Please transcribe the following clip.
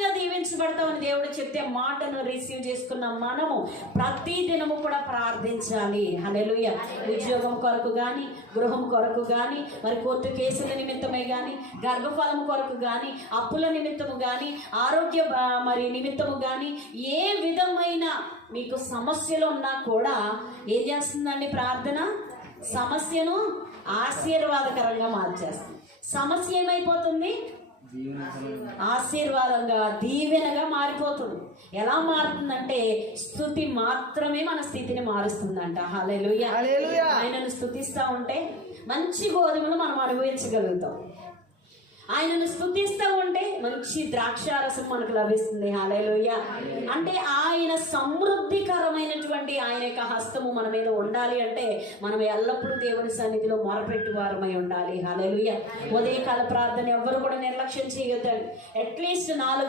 అధికంగా దీవించబడతామని దేవుడు చెప్తే మాటను రిసీవ్ చేసుకున్న మనము ప్రతి దినము కూడా ప్రార్థించాలి. హల్లెలూయా. ఉద్యోగం కొరకు కానీ, గృహం కొరకు కానీ, మరి కోర్టు కేసుల నిమిత్తమే కానీ, గర్భఫలం కొరకు కానీ, అప్పుల నిమిత్తము కానీ, ఆరోగ్య మరి నిమిత్తము కానీ, ఏ విధమైన మీకు సమస్యలు ఉన్నా కూడా ఏం చేస్తుందండి ప్రార్థన? సమస్యను ఆశీర్వాదకరంగా మార్చేస్తుంది. సమస్య ఏమైపోతుంది? ఆశీర్వాదంగా, దీవెనగా మారిపోతుంది. ఎలా మారుతుందంటే స్తుతి మాత్రమే మన స్థితిని మారుస్తుందంట. హల్లెలూయా. ఆయనను స్తుతిస్తూ ఉంటే మంచి గోధుమలు మనం అనుభవించగలుగుతాం. ఆయనను స్తుతిస్తూ ఉంటే మంచి ద్రాక్షారసం మనకు లభిస్తుంది. హల్లెలూయా. అంటే ఆయన సమృద్ధికరమైనటువంటి ఆయన యొక్క హస్తము మన మీద ఉండాలి అంటే మనం ఎల్లప్పుడూ దేవుని సన్నిధిలో మొరపెట్టు వారమై ఉండాలి. హల్లెలూయా. ఉదయకాల ప్రార్థన ఎవ్వరు కూడా నిర్లక్ష్యం చేయొద్దండి. అట్లీస్ట్ 4